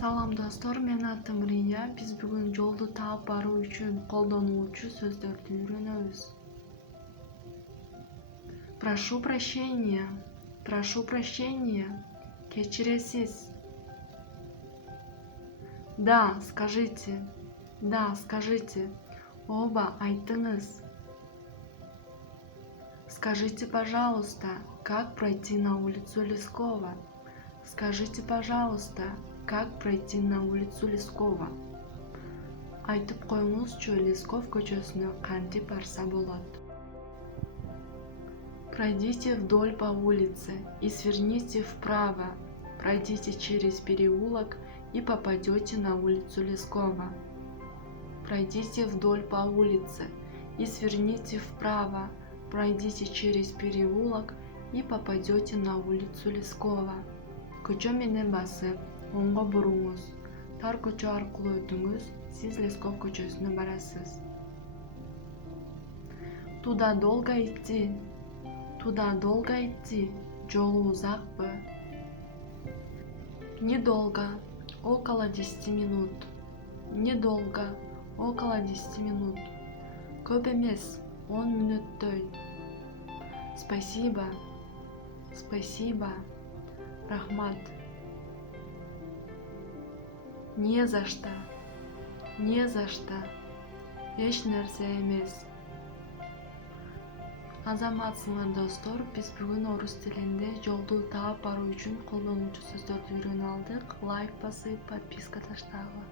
Салам достор, мен атым Рия. Биз бүгүн жолду таап баруу үчүн колдонуучу сөздөрдү үйрөнөбүз. Прошу прощения. Прошу прощения. Кечиресиз. Да, скажите. Да, скажите. Ооба, айтыңыз. Скажите, пожалуйста, как пройти на улицу Лескова? Скажите, пожалуйста, как пройти на улицу Лескова? Айтып коюңузчу, Лесков көчөсүнө кантип барса болот? Пройдите вдоль по улице и сверните вправо. Пройдите через переулок и попадете на улицу Лескова. Пройдите вдоль по улице и сверните вправо. Пройдите через переулок и попадете на улицу Лескова. Көчө менен басып, оңго буруңуз. Тар көчө аркылуу өтүңүз, сиз Лесков көчөсүнө барасыз. Туда долго идти. Туда долго идти. Жолу узакпы? Недолго. Около 10 минут. Недолго. Около 10 минут. Көп эмес, 10 мүнөттөй. Спасибо. Спасибо. Рахмат. Не за что. Не за что. Эч нерсе эмес. Азаматсыңар достор, биз бүгүн орус тилинде жолду таап баруу үчүн колдонуучу сөздөрдү үйрөнүп алдык. Лайк басып, подписка таштагыла.